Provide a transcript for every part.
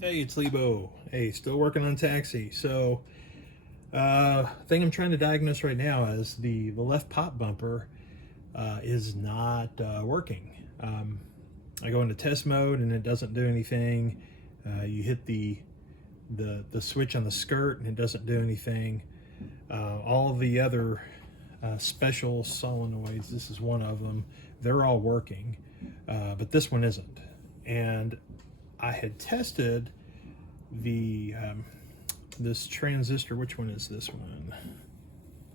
Hey, it's Lebo. Hey, still working on taxi. So, thing I'm trying to diagnose right now is the left pop bumper is not working. I go into test mode and it doesn't do anything. You hit the switch on the skirt and it doesn't do anything. All of the other special solenoids, this is one of them, they're all working, but this one isn't. And I had tested the this transistor. Which one is this one?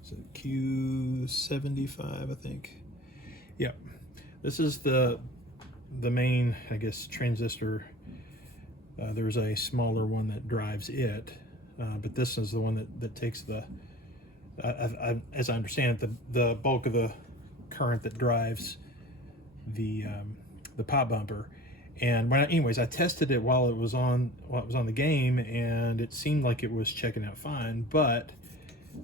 Is it Q75, I think? Yep. This is the main, I guess, transistor. There's a smaller one that drives it, but this is the one that takes the, as I understand it, the bulk of the current that drives the pop bumper. And anyways, I tested it while it was on the game, and it seemed like it was checking out fine. But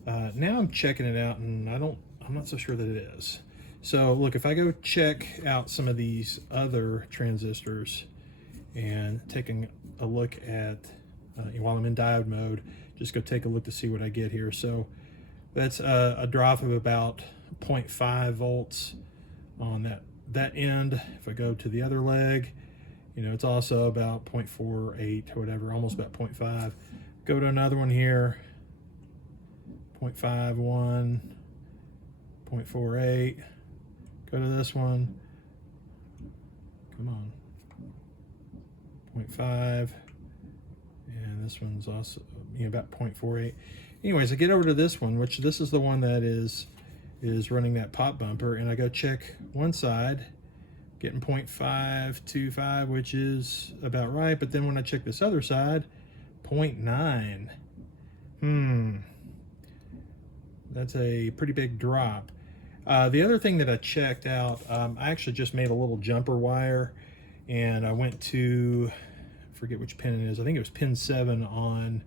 now I'm checking it out, and I'm not so sure that it is. So look, if I go check out some of these other transistors and taking a look at while I'm in diode mode, just go take a look to see what I get here. So that's a drop of about 0.5 volts on that end. If I go to the other leg, you know, it's also about 0.48 or whatever, almost about 0.5. Go to another one here, 0.51, 0.48. Go to this one, come on, 0.5, and this one's also, you know, about 0.48. Anyways, I get over to this one, which this is the one that is running that pop bumper, and I go check one side, getting 0.525, which is about right. But then when I check this other side, 0.9. That's a pretty big drop. The other thing that I checked out, I actually just made a little jumper wire, and I went to, I forget which pin it is. I think it was pin 7 on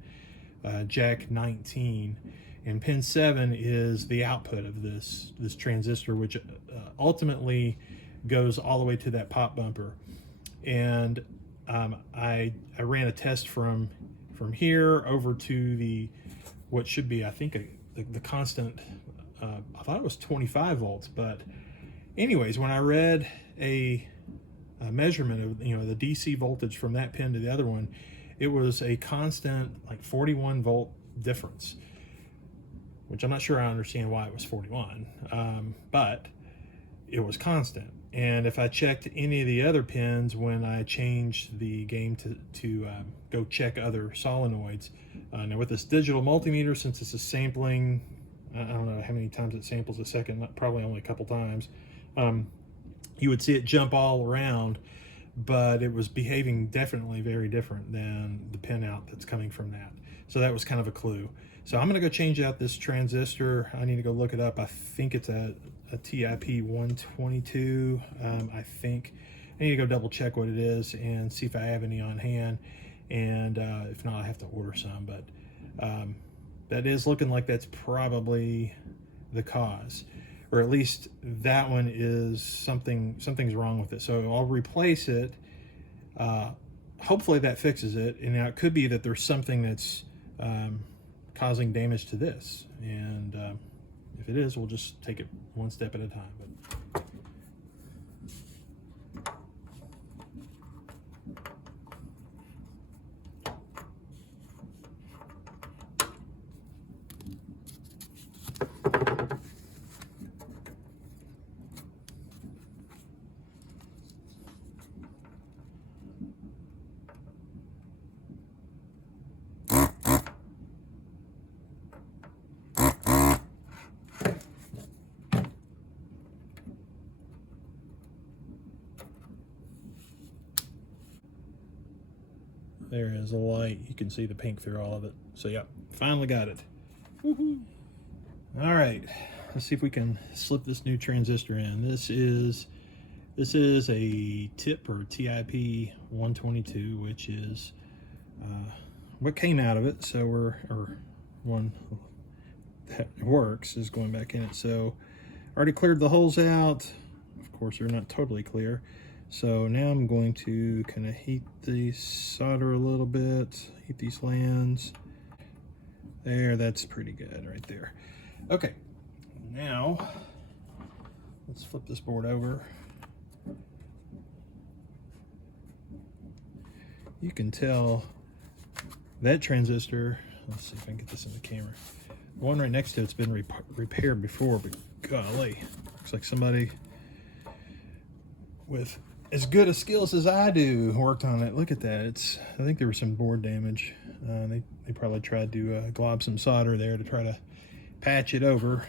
jack 19. And pin 7 is the output of this transistor, which ultimately goes all the way to that pop bumper. And I ran a test from here over to the what should be, I think, the constant. I thought it was 25 volts, but anyways, when I read a measurement of, you know, the DC voltage from that pin to the other one, it was a constant like 41 volt difference, which I'm not sure I understand why it was 41, but it was constant. And if I checked any of the other pins when I changed the game to go check other solenoids, now with this digital multimeter, since it's a sampling, I don't know how many times it samples a second, probably only a couple times, you would see it jump all around, but it was behaving definitely very different than the pin out that's coming from that. So that was kind of a clue. So I'm going to go change out this transistor. I need to go look it up. I think it's a TIP 122. I think I need to go double check what it is and see if I have any on hand. And if not, I have to order some. But that is looking like that's probably the cause, or at least that one is something's wrong with it. So I'll replace it. Hopefully that fixes it. And now it could be that there's something that's causing damage to this, and if it is, we'll just take it one step at a time. But there is a light. You can see the pink through all of it. So yeah, finally got it. Woohoo! All right, let's see if we can slip this new transistor in. This is a TIP or TIP 122, which is what came out of it. So one that works is going back in it. So already cleared the holes out. Of course, they're not totally clear. So now I'm going to kind of heat the solder a little bit, heat these lands. There, that's pretty good right there. Okay, now let's flip this board over. You can tell that transistor, let's see if I can get this in the camera. The one right next to it's been repaired before, but golly, looks like somebody with as good a skills as I do worked on it. Look at that. I think there was some board damage. They probably tried to glob some solder there to try to patch it over.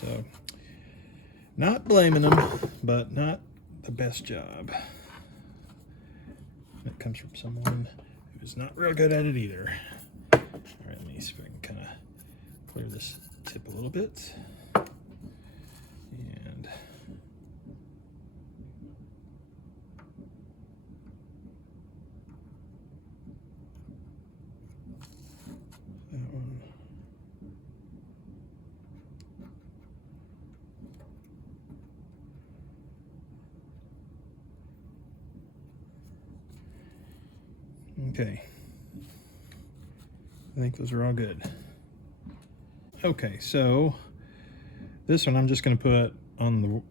So, not blaming them, but not the best job. That comes from someone who's not real good at it either. All right, let me see if I can kind of clear this tip a little bit. And that one. Okay, I think those are all good. Okay, so this one I'm just going to put on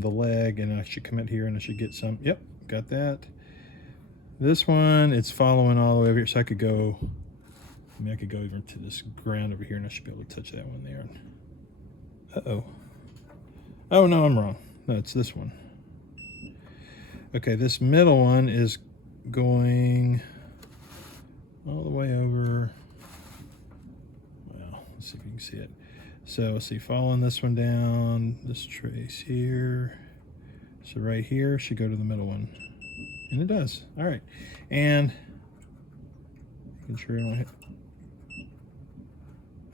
the leg, and I should come in here and I should get some. Yep, got that. This one, it's following all the way over here, so I could go. I mean, I could go even to this ground over here, and I should be able to touch that one there. Uh-oh. Oh no, I'm wrong. No, it's this one. Okay, this middle one is going all the way over. Well, let's see if you can see it. So see, following this one down, this trace here. So right here should go to the middle one. And it does. All right. And making sure I don't hit.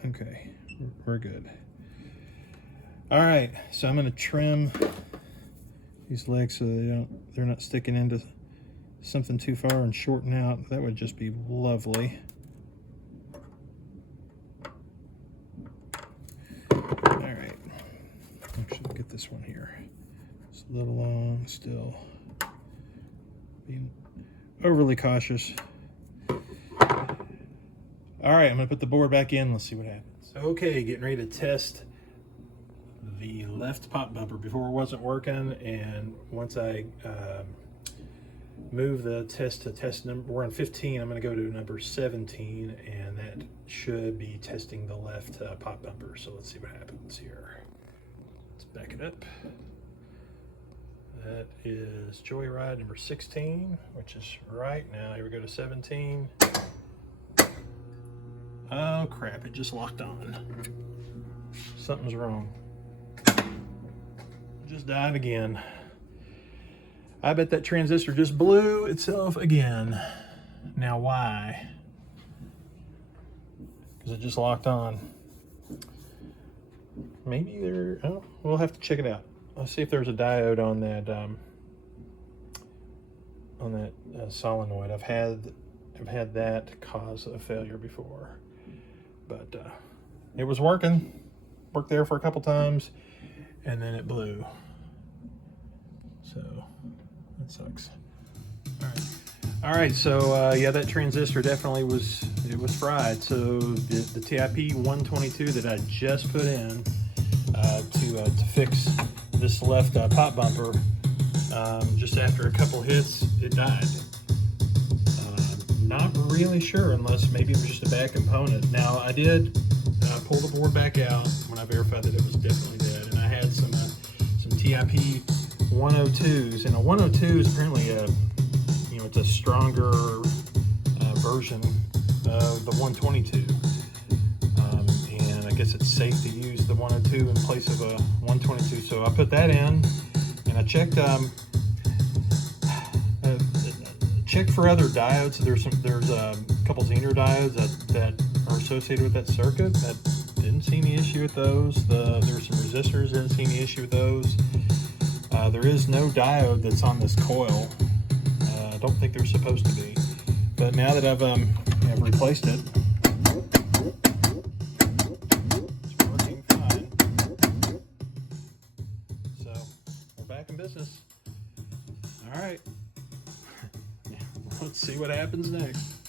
Okay, we're good. All right, so I'm going to trim these legs so they're not sticking into something too far and shorten out. That would just be lovely. All right, actually get this one here. It's a little long still. Being overly cautious. All right, I'm gonna put the board back in. Let's see what happens. Okay, getting ready to test the left pop bumper. Before it wasn't working, and once I move the test to test number, we're on 15, I'm going to go to number 17, and that should be testing the left pop bumper. So let's see what happens here. Let's back it up. That is Joyride number 16, which is right now. Here we go to 17. Oh crap, it just locked on. Something's wrong. Just died again. I bet that transistor just blew itself again. Now why? Because it just locked on. Maybe there, oh, we'll have to check it out. Let's see if there's a diode on that solenoid. I've had that cause a failure before, but it was working. Worked there for a couple times, and then it blew. So that sucks. All right. So yeah, that transistor definitely was fried. So the TIP 122 that I just put in to fix this left pop bumper, just after a couple hits, it died. Not really sure, unless maybe it was just a bad component. Now I did pull the board back out when I verified that it was definitely dead, and I had some TIP 102s, and a 102 is apparently it's a stronger version of the 122, and I guess it's safe to use the 102 in place of a 122. So I put that in, and I checked for other diodes. There's a couple Zener diodes that are associated with that circuit. That didn't see any issue with those. There's some resistors, didn't see any issue with those. There is no diode that's on this coil. I don't think there's supposed to be. But now that I've replaced it, it's working fine. So we're back in business. All right. see what happens next.